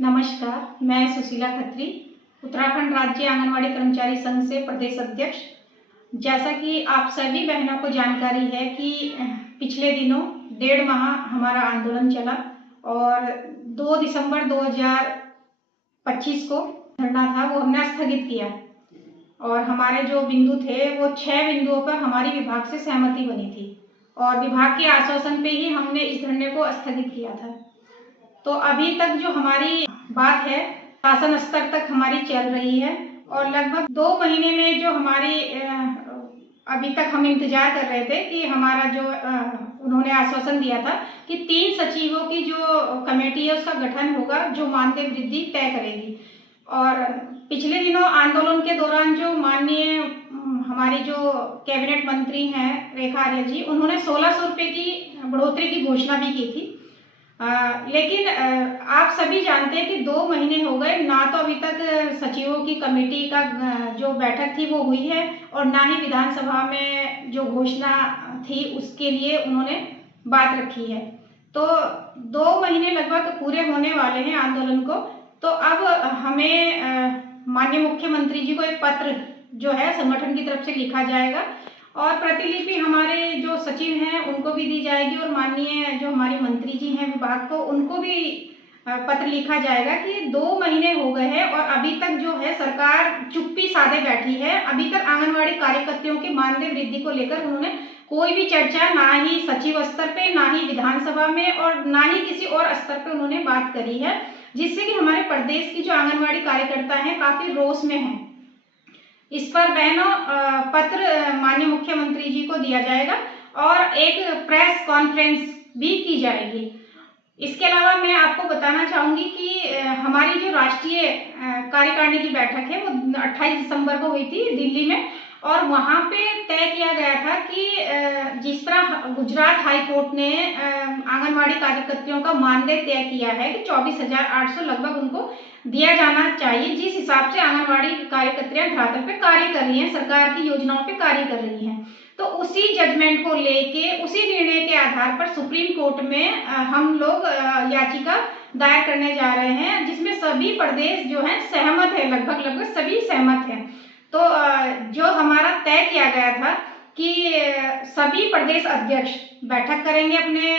नमस्कार, मैं सुशीला खत्री, उत्तराखंड राज्य आंगनवाड़ी कर्मचारी संघ से प्रदेश अध्यक्ष। जैसा कि आप सभी बहनों को जानकारी है कि पिछले दिनों 1.5 माह हमारा आंदोलन चला और 2 दिसंबर 2025 को धरना था वो हमने स्थगित किया और हमारे जो बिंदु थे वो 6 बिंदुओं पर हमारी विभाग से सहमति बनी थी और विभाग के आश्वासन पे ही हमने इस धरने को स्थगित किया था। तो अभी तक जो हमारी बात है शासन स्तर तक हमारी चल रही है और लगभग 2 महीने में जो हमारी अभी तक हम इंतजार कर रहे थे कि हमारा जो उन्होंने आश्वासन दिया था कि 3 सचिवों की जो कमेटी है उसका गठन होगा जो मानदेय वृद्धि तय करेगी। और पिछले दिनों आंदोलन के दौरान जो माननीय हमारी जो कैबिनेट मंत्री हैं रेखा आर्या जी, उन्होंने 1600 रुपये की बढ़ोतरी की घोषणा भी की थी। लेकिन आप सभी जानते हैं कि 2 महीने हो गए, ना तो अभी तक सचिवों की कमेटी का जो बैठक थी वो हुई है और ना ही विधानसभा में जो घोषणा थी उसके लिए उन्होंने बात रखी है। तो 2 महीने लगभग पूरे होने वाले हैं आंदोलन को। तो अब हमें माननीय मुख्यमंत्री जी को एक पत्र जो है संगठन की तरफ से लिखा जाएगा और प्रतिलिपि हमारे जो सचिव हैं उनको भी दी जाएगी और माननीय जो हमारी मंत्री जी हैं विभाग को उनको भी पत्र लिखा जाएगा कि 2 महीने हो गए हैं और अभी तक जो है सरकार चुप्पी साधे बैठी है। अभी तक आंगनवाड़ी कार्यकर्तियों के मानदेय वृद्धि को लेकर उन्होंने कोई भी चर्चा ना ही सचिव स्तर पे, ना ही विधानसभा में और ना ही किसी और स्तर पे उन्होंने बात करी है, जिससे कि हमारे प्रदेश की जो आंगनवाड़ी कार्यकर्ता हैं काफी रोष में हैं। इस पर बहनों पत्र माननीय मुख्यमंत्री जी को दिया जाएगा और एक प्रेस कॉन्फ्रेंस भी की जाएगी। इसके अलावा मैं आपको बताना चाहूंगी कि हमारी जो राष्ट्रीय कार्यकारिणी की बैठक है वो 28 दिसंबर को हुई थी दिल्ली में और वहां पे तय किया गया था कि जिस तरह गुजरात हाई कोर्ट ने आंगनवाड़ी कार्यकर्तियों का मानदेय तय किया है कि 24,800 लगभग उनको दिया जाना चाहिए, जिस हिसाब से आंगनवाड़ी कार्यकर्तियां धरातल पे कार्य कर रही हैं, सरकार की योजनाओं पे कार्य कर रही हैं। तो उसी जजमेंट को लेके, उसी निर्णय के आधार पर सुप्रीम कोर्ट में हम लोग याचिका दायर करने जा रहे हैं, जिसमें सभी प्रदेश जो है सहमत है, लगभग सभी सहमत हैं। तो जो हमारा तय किया गया था कि सभी प्रदेश अध्यक्ष बैठक करेंगे अपने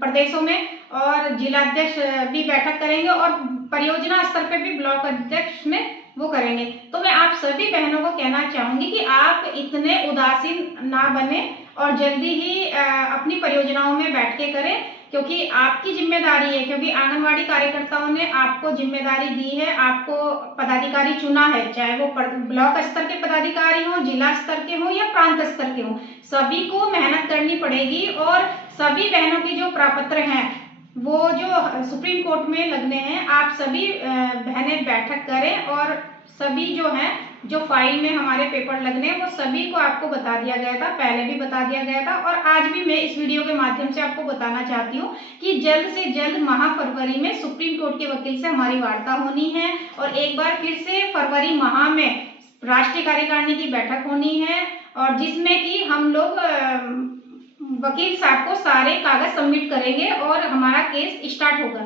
प्रदेशों में और जिलाध्यक्ष भी बैठक करेंगे और परियोजना स्तर पे भी ब्लॉक अध्यक्ष में वो करेंगे। तो मैं आप सभी बहनों को कहना चाहूंगी कि आप इतने उदासीन ना बने और जल्दी ही अपनी परियोजनाओं में बैठ के करें, क्योंकि आपकी जिम्मेदारी है, क्योंकि आंगनवाड़ी कार्यकर्ताओं ने आपको जिम्मेदारी दी है, आपको पदाधिकारी चुना है, चाहे वो ब्लॉक स्तर के पदाधिकारी हो, जिला स्तर के हो या प्रांत स्तर के हो, सभी को मेहनत करनी पड़ेगी और सभी बहनों की जो प्रपत्र हैं वो जो सुप्रीम कोर्ट में लगने हैं, आप सभी बहनें बैठक करें और सभी जो हैं जो फाइल में हमारे पेपर लगने हैं वो सभी को आपको बता दिया गया था, पहले भी बता दिया गया था और आज भी मैं इस वीडियो के माध्यम से आपको बताना चाहती हूँ कि जल्द से जल्द माह फरवरी में सुप्रीम कोर्ट के वकील से हमारी वार्ता होनी है और एक बार फिर से फरवरी माह में राष्ट्रीय कार्यकारिणी की बैठक होनी है और जिसमें कि हम लोग वकील साहब को सारे कागज सबमिट करेंगे और हमारा केस स्टार्ट होगा।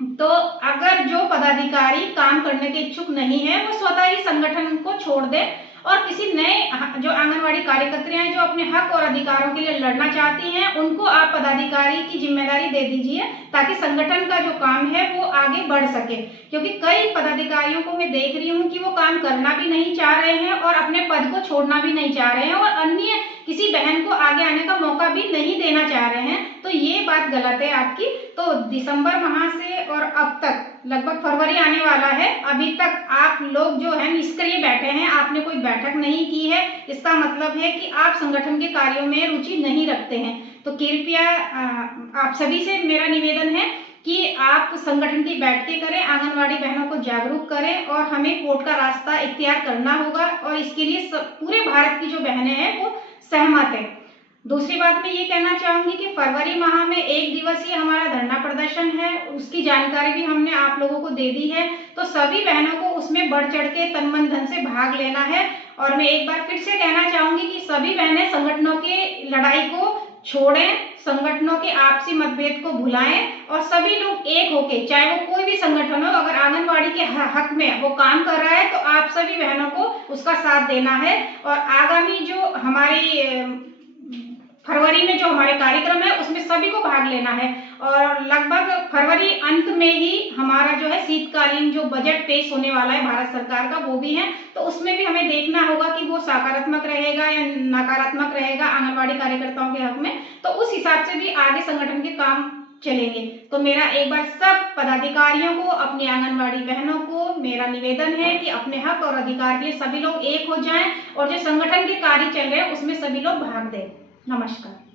तो अगर जो पदाधिकारी काम करने के इच्छुक नहीं है वो स्वतः ही संगठन को छोड़ दे और किसी नए जो आंगनवाड़ी कार्यकर्तियां हैं जो अपने हक और अधिकारों के लिए लड़ना चाहती हैं उनको आप पदाधिकारी की जिम्मेदारी दे दीजिए, ताकि संगठन का जो काम है वो आगे बढ़ सके। क्योंकि कई पदाधिकारियों को मैं देख रही हूँ कि वो काम करना भी नहीं चाह रहे हैं और अपने पद को छोड़ना भी नहीं चाह रहे हैं और अन्य किसी बहन को आगे आने का मौका भी नहीं देना चाह रहे हैं। तो ये बात गलत है आपकी। तो दिसंबर माह से और अब तक लगभग फरवरी आने वाला है, अभी तक आप लोग जो है निष्क्रिय बैठे हैं, आपने कोई बैठक नहीं की है, इसका मतलब है कि आप संगठन के कार्यों में रुचि नहीं रखते हैं। तो कृपया आप सभी से मेरा निवेदन है कि आप संगठन की बैठकें करें, आंगनवाड़ी बहनों को जागरूक करें और हमें कोर्ट का रास्ता इख्तियार करना होगा और इसके लिए पूरे भारत की जो बहनें हैं वो सहमत है। दूसरी बात मैं ये कहना चाहूंगी कि फरवरी माह में 1 दिवसीय हमारा धरना प्रदर्शन है, उसकी जानकारी भी हमने आप लोगों को दे दी है। तो सभी बहनों को उसमें बढ़ चढ़ के तन मन धन से भाग लेना है और मैं एक बार फिर से कहना चाहूंगी कि सभी बहनें संगठनों के लड़ाई को छोड़ें, संगठनों के आपसी मतभेद को भुलाएं और सभी लोग एक होके, चाहे वो कोई भी संगठन हो, अगर आंगनवाड़ी के हक में वो काम कर रहा है तो आप सभी बहनों को उसका साथ देना है। और आगामी जो हमारी फरवरी में जो हमारे कार्यक्रम है उसमें सभी को भाग लेना है। और लगभग फरवरी अंत में ही हमारा जो है शीतकालीन जो बजट पेश होने वाला है भारत सरकार का, वो भी है। तो उसमें भी हमें देखना होगा कि वो सकारात्मक रहेगा या नकारात्मक रहेगा आंगनवाड़ी कार्यकर्ताओं के हक में। तो उस हिसाब से भी आगे संगठन के काम चलेंगे। तो मेरा एक बार सब पदाधिकारियों को, अपनी आंगनवाड़ी बहनों को मेरा निवेदन है कि अपने हक और अधिकार के लिए सभी लोग एक हो जाएं और जो संगठन के कार्य चल रहे हैं उसमें सभी लोग भाग दें। नमस्कार।